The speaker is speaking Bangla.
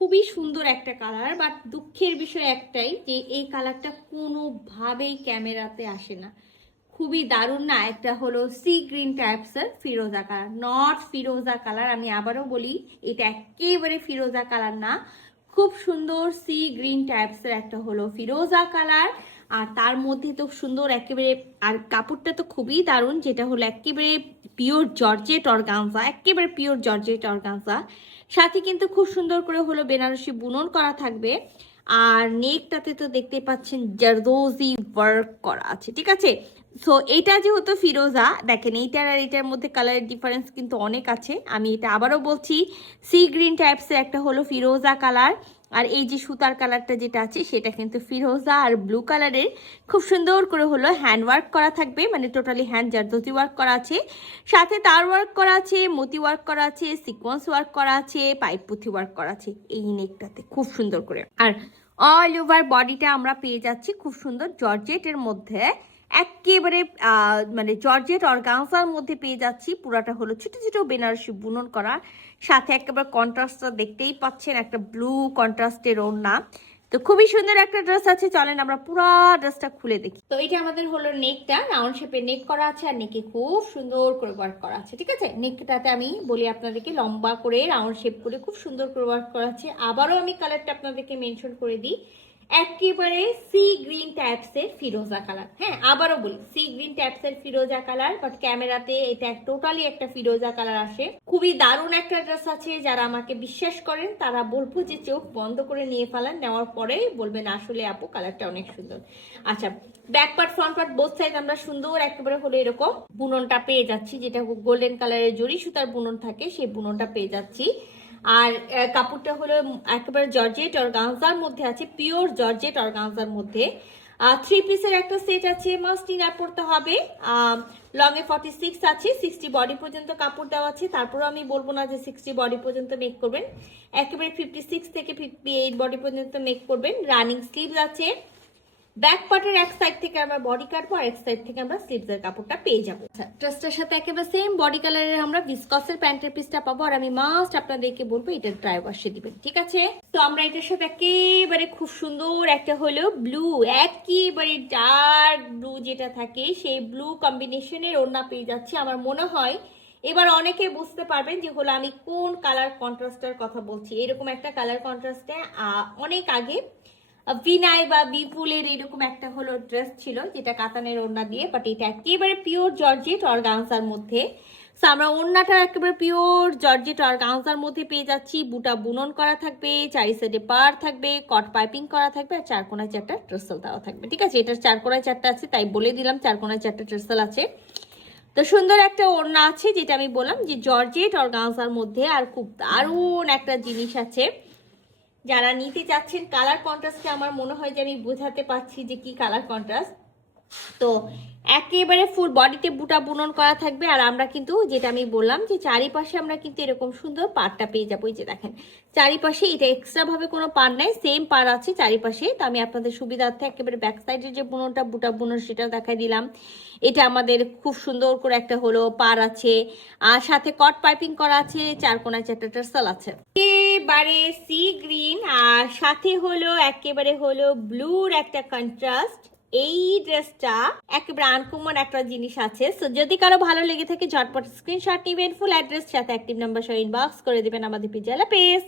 খুবই সুন্দর একটা কালার বাট দুঃখের বিষয় একটাই যে এই কালারটা কোনোভাবেই ক্যামেরাতে আসে না। খুবই দারুণ না? একটা হলো সি গ্রিন টাইপসের ফিরোজা কালার নট ফিরোজা কালার আমি আবারও বলি, এটা একেবারে ফিরোজা কালার না। খুব সুন্দর সি গ্রিন টাইপসের একটা হলো ফিরোজা কালার আর তার মধ্যে তো সুন্দর একেবারে, আর কাপড়টা তো খুবই দারুণ, যেটা হলো একেবারে পিওর জর্জেট অর্গানজা একেবারে পিওর জর্জেট অর্গানজা সাথে কিন্তু খুব সুন্দর করে হলো বেনারসি বুনন করা থাকবে। আর নেকটাতে তো দেখতে পাচ্ছেন জারদোজি ওয়ার্ক করা আছে, ঠিক আছে? সো এইটা যেহেতু ফিরোজা, দেখেন এইটার আর এইটার মধ্যে কালারের ডিফারেন্স কিন্তু অনেক আছে। আমি এটা আবারও বলছি সি গ্রিন টাইপসের একটা হলো ফিরোজা কালার আর এই যে সুতার কালারটা যেটা আছে, সেটা কিন্তু ফিরোজা আর ব্লু কালারের খুব সুন্দর করে হলো হ্যান্ড ওয়ার্ক করা থাকবে মানে টোটালি হ্যান্ড জারদোজি ওয়ার্ক করা আছে। সাথে তার ওয়ার্ক করা আছে, মতি ওয়ার্ক করা আছে সিকোয়েন্স ওয়ার্ক করা আছে পাইপ পুঁথি ওয়ার্ক করা আছে, এই নেকটাতে খুব সুন্দর করে। আর অল ওভার বডিটা আমরা পেয়ে যাচ্ছি খুব সুন্দর জর্জেটের মধ্যে। একেবারে মানে জর্জেট অর্গানজার মধ্যে পেয়ে যাচ্ছি। পুরাটা হলো ছোট ছোট বেনারসি বুনন করা সাথে একেবারে কন্ট্রাস্টটা দেখতেই পাচ্ছেন, একটা ব্লু কন্ট্রাস্টের ওড়না। তো খুবই সুন্দর একটা ড্রেস আছে, চলেন আমরা পুরো ড্রেসটা খুলে দেখি। তো এটা আমাদের হলো নেকটা, রাউন্ড শেপে নেক করা আছে আর নেকে খুব সুন্দর করে ওয়ার্ক করা আছে, ঠিক আছে? নেকটাতে আমি বলি আপনাদেরকে লম্বা করে, রাউন্ড শেপ করে খুব সুন্দর করে ওয়ার্ক করা আছে। আবারও আমি কালারটা আপনাদেরকে মেনশন করে দিই। একেবারে সি গ্রিন ট্যাপসের ফিরোজা কালার হ্যাঁ আবারও বলি সি গ্রিন ট্যাপসের ফিরোজা কালার বাট ক্যামেরাতে এটা টোটালি একটা ফিরোজা কালার আসে। খুবই দারুণ একটা ড্রেস আছে, যারা আমাকে বিশ্বাস করেন, তারা বলব যে চোখ বন্ধ করে নিয়ে ফেলান, নেওয়ার পরে বলবেন, আসলে আপু কালারটা অনেক সুন্দর। আচ্ছা back part front part both side আমরা সুন্দর, একেবারে হলো এরকম। বুননটা পেয়ে যাচ্ছি, যেটা গোল্ডেন কালারের জরি সুতার বুনন থাকে, সেই বুননটা পেয়ে যাচ্ছি। আর কাপড়টা হলো একেবারে জর্জেট অর্গানজার মধ্যে আছে, পিওর জর্জেট অর্গানজার মধ্যে। থ্রি পিসের একটা সেট আছে মাস্ট ইনার পড়তে হবে। লং এ ফর্টি সিক্স আছে সিক্সটি বডি পর্যন্ত কাপড় দেওয়া আছে। তারপরেও আমি বলব না যে সিক্সটি বডি পর্যন্ত মেক করবেন। একেবারে ফিফটি সিক্স থেকে ফিফটি এইট বডি পর্যন্ত মেক করবেন। রানিং স্লিভস আছে। ব্যাক পার্টের এক সাইড থেকে আমরা বডি কাটবো, আর এক সাইড থেকে আমরা স্লিভসের কাপড়টা পেয়ে যাব। ড্রেসটার সাথে একেবারে সেম বডি কালারের আমরা ভিসকসের প্যান্টের পিসটা পাবো, আর আমি মাস্ট আপনাদেরকে বলব এটা ড্রাই ওয়াশে দিবেন, ঠিক আছে? তো আমরা এটার সাথে একেবারে খুব সুন্দর একটা হলো ব্লু একেবারে ডার্ক ব্লু যেটা থাকে, সেই ব্লু কম্বিনেশনের ওড়না পেয়ে যাচ্ছি। আমার মনে হয় এবার অনেকে বুঝতে পারবেন যে হলো আমি কোন কালার কন্ট্রাস্টের কথা বলছি। এরকম একটা কালার কন্ট্রাস্টে অনেক আগে বিনাই বা বিপুলের এরকম একটা হলো ড্রেস ছিল যেটা কাতানের ওড়না দিয়ে বাট এটা একেবারে পিওর জর্জেট অর অর্গানজার মধ্যে। So, আমরা ওড়নাটা একেবারে পিওর জর্জেট অর্গানজার মধ্যে পেয়ে যাচ্ছি। বুটা বুনন করা থাকবে চারি সাইডে পার থাকবে কট পাইপিং করা থাকবে আর চার কোনায় চারটা ট্রেসেল দেওয়া থাকবে। ঠিক আছে? এটার চার কোনায় চারটা আছে তাই বলে দিলাম চার কোনায় চারটা ট্রেসেল আছে। তো সুন্দর একটা ওড়না আছে যেটা আমি বললাম যে জর্জেট অর অর্গানজার মধ্যে আর খুব দারুণ একটা জিনিস আছে। যারা নিতে চাচ্ছেন কালার কন্ট্রাস্টে আমার মনে হয় যে আমি বোঝাতে পারছি যে কি কালার কন্ট্রাস্ট তো একেবারে ফুল বডিতে বুটা বুনন করা থাকবে। আর আমরা কিন্তু যেটা আমি বললাম যে চারিপাশে আমরা কিন্তু এরকম সুন্দর পাড়টা পেয়ে যাব যে দেখেন। চারিপাশে এটা এক্সট্রা ভাবে কোনো পার নাই সেম পার আছে চারিপাশে। তো আমি আপনাদের সুবিধার্থে একেবারে ব্যাক সাইডের যে বুননটা, বুটা বুনন সেটা দেখাই দিলাম। এটা আমাদের খুব সুন্দর করে একটা হলো পার আছে। আর সাথে কট পাইপিং করা আছে, চার কোনায় চারটা টার্সাল আছে। একেবারে সি গ্রিন আর সাথে হলো একেবারে হলো ব্লুর একটা কন্ট্রাস্ট এই ড্রেসটা একেবারে আনকমন একটা জিনিস আছে। সো যদি কারও ভালো লেগে থাকে, ঝটপট স্ক্রিনশট নিবেন ফুল অ্যাড্রেস সাথে অ্যাক্টিভ নাম্বার সহ ইনবক্স করে দেবেন আমাদের পিজালা পেজ